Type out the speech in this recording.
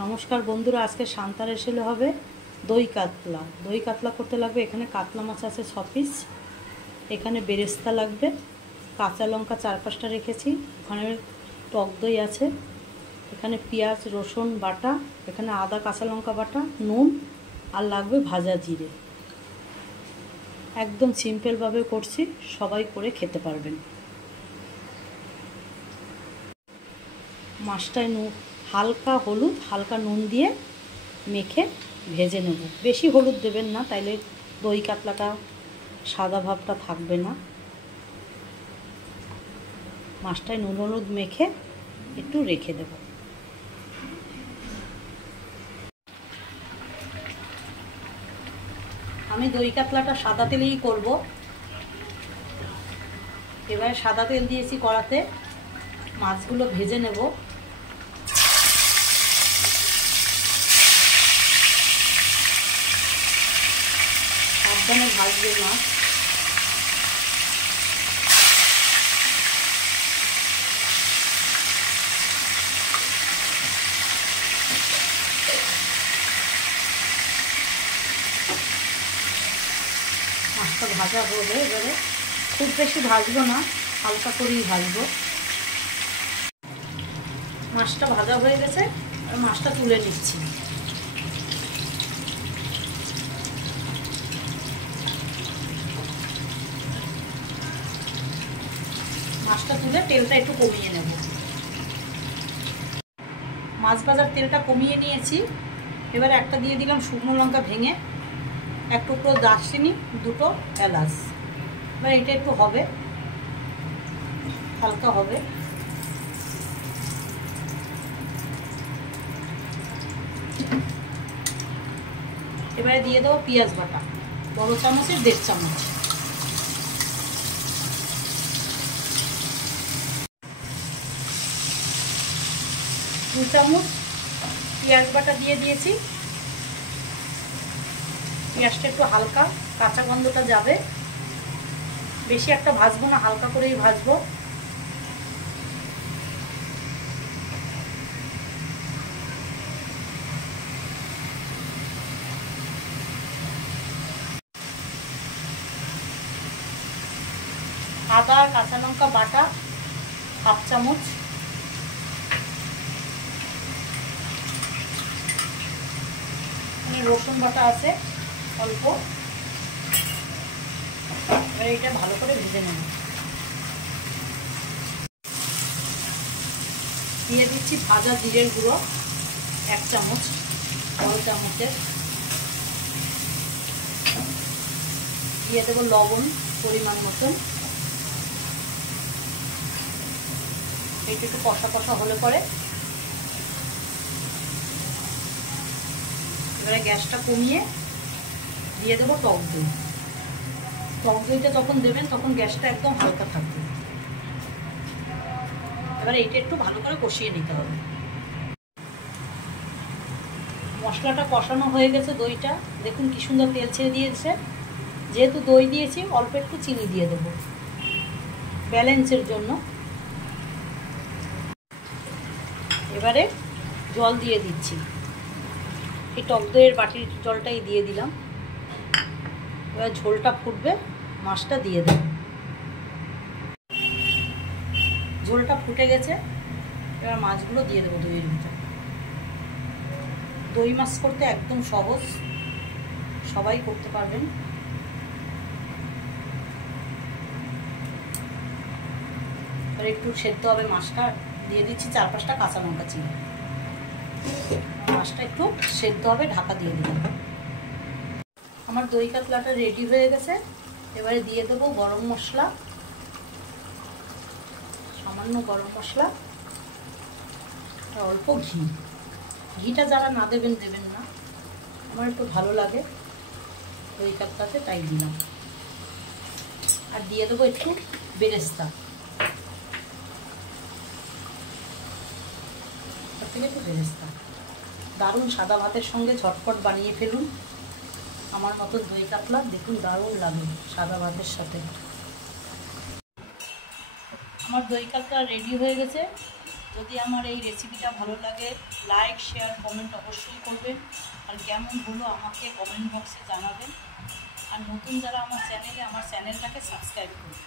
নমস্কার বন্ধুরা, আজকে সান্তার এসেলে হবে দই কাতলা। দই কাতলা করতে লাগবে, এখানে কাতলা মাছ আছে 6 পিস, এখানে বেরেস্তা লাগবে, কাঁচা লঙ্কা 4-5টা রেখেছি, ওখানে টক দই আছে, এখানে পেঁয়াজ রসুন বাটা, এখানে আদা কাঁচা লঙ্কা বাটা, নুন আর লাগবে ভাজা জিরে। একদম সিম্পলভাবে করছি, সবাই করে খেতে পারবেন। মাছটায় হালকা হলুদ হালকা নুন দিয়ে মেখে ভেজে নেব। বেশি হলুদ দেবেন না, তাইলে দই কাতলাটা সাদা ভাবটা থাকবে না। মাছটায় নুন হলুদ মেখে একটু রেখে দেব। আমি দই কাতলাটা সাদা তেলেই করব। এবারে সাদা তেল দিয়েছি কড়াতে, মাছগুলো ভেজে নেব। সাবধানে ভাজবে মাছ। মাছটা ভাজা হবে, এবারে খুব বেশি ভাজবো না, হালকা করেই ভাজবো। মাছটা ভাজা হয়ে গেছে, আর মাছটা তুলে নিচ্ছি। মাছটা তুলে তেলটা একটু কমিয়ে নেব। মাছ ভাজার তেলটা কমিয়ে নিয়েছি। এবার একটা দিয়ে দিলাম শুকনো লঙ্কা ভেঙে, এক টুকরো দারচিনি, 2টো এলাচ। এবার এটা একটু হবে, হালকা হবে। এবারে দিয়ে দেবো পেঁয়াজ বাটা, বড় চামচের 1.5 চামচ। দু চামচ পেঁয়াজ বাটা দিয়ে দিয়েছি। পেঁয়াজটা একটু হালকা কাঁচা গন্ধটা যাবে, বেশি একটা ভাজবো না, হালকা করেই ভাজবো। আদা কাঁচা লঙ্কা বাটা 1/2 চামচ, রসুন বাটা আছে অল্প। এবার এটা ভালো করে ভেজে নেব। দিয়ে দিচ্ছি ভাজা জিরের গুঁড়ো 1 চামচ, বড় চামচের। দিয়ে দেবো লবণ পরিমাণ মতন। এটা একটু কষা কষা হলে পরে এবারে গ্যাসটা কমিয়ে দিয়ে দেবো টক দই। টক দইটা যখন দেবেন তখন গ্যাসটা একদম হালকা থাকবে। এবারে এটা একটু ভালো করে কষিয়ে নিতে হবে। মশলাটা কষানো হয়ে গেছে, দইটা দেখুন কি সুন্দর তেল ছেড়ে দিয়েছে। যেহেতু দই দিয়েছি, অল্প একটু চিনি দিয়ে দেবো ব্যালেন্সের জন্য। এবারে জল দিয়ে দিচ্ছি, এই টক দইয়ের বাটির জলটাই দিয়ে দিলাম। এবার ঝোলটা ফুটবে, মাছটা দিয়ে দেব। ঝোলটা ফুটে গেছে, এবার মাছগুলো দিয়ে দেবো দইয়ের ভিতরে। দই মাছ করতে একদম সহজ, সবাই করতে পারবেন। আর একটু সেদ্ধ হবে মাছটা, দিয়ে দিচ্ছি 4-5টা কাঁচা লঙ্কা চিনি। মাছটা একটু সেদ্ধ হবে, ঢাকা দিয়ে দিলাম। আমার দই কাতলাটা রেডি হয়ে গেছে। এবারে দিয়ে দেবো গরম মশলা, সামান্য গরম মশলা, অল্প ঘি। ঘিটা যারা না দেবেন দেবেন না, আমার একটু ভালো লাগে দই কাতলাতে, তাই দিলাম। আর দিয়ে দেবো একটু বেরেস্তা, তার থেকে একটু বেরেস্তা। দারুণ সাদা ভাতের সঙ্গে ঝটপট বানিয়ে ফেলুন আমার মতো দই কাতলা, দেখুন দারুণ লাগে সাদা ভাতের সাথে। আমার দই কাতলা রেডি হয়ে গেছে। যদি আমার এই রেসিপিটা ভালো লাগে লাইক শেয়ার কমেন্ট অবশ্যই করবেন, আর কেমন হলো আমাকে কমেন্ট বক্সে জানাবেন। আর নতুন যারা আমার চ্যানেলটাকে সাবস্ক্রাইব করবেন।